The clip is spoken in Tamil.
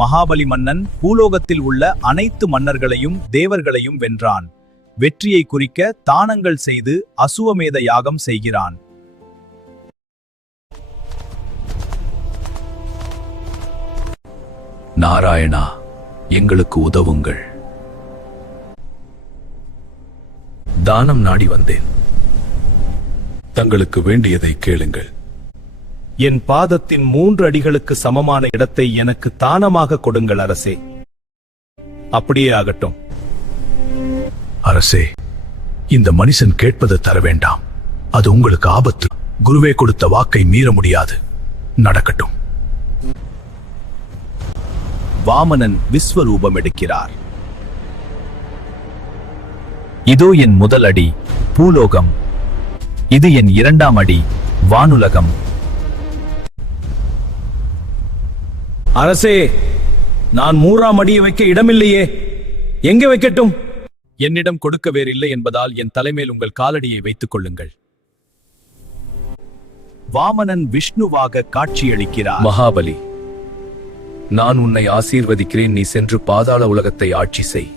மகாபலி மன்னன் பூலோகத்தில் உள்ள அனைத்து மன்னர்களையும் தேவர்களையும் வென்றான். வெற்றியை குறிக்க தானங்கள் செய்து அசுவமேத யாகம் செய்கிறான். நாராயணா, எங்களுக்கு உதவுங்கள். தானம் நாடி வந்தேன். தங்களுக்கு வேண்டியதை கேளுங்கள். என் பாதத்தின் 3 அடிகளுக்கு சமமான இடத்தை எனக்கு தானமாக கொடுங்கள் அரசே. அப்படியே ஆகட்டும். அரசே, இந்த மனுஷன் கேட்பது தர வேண்டாம். அது உங்களுக்கு ஆபத்து. குருவே கொடுத்த வாக்கை மீற முடியாது. நடக்கட்டும். வாமனன் விஸ்வரூபம் எடுக்கிறார். இதோ என் முதல் அடி பூலோகம். இது என் 2ஆம் அடி வானுலகம். அரசே, நான் 3ஆம் அடியை வைக்க இடமில்லையே. எங்கே வைக்கட்டும்? என்னிடம் கொடுக்க வேறில்லை என்பதால் என் தலைமேல் உங்கள் காலடியை வைத்துக் கொள்ளுங்கள். வாமனன் விஷ்ணுவாக காட்சியளிக்கிறார். மகாபலி, நான் உன்னை ஆசீர்வதிக்கிறேன். நீ சென்று பாதாள உலகத்தை ஆட்சி செய்.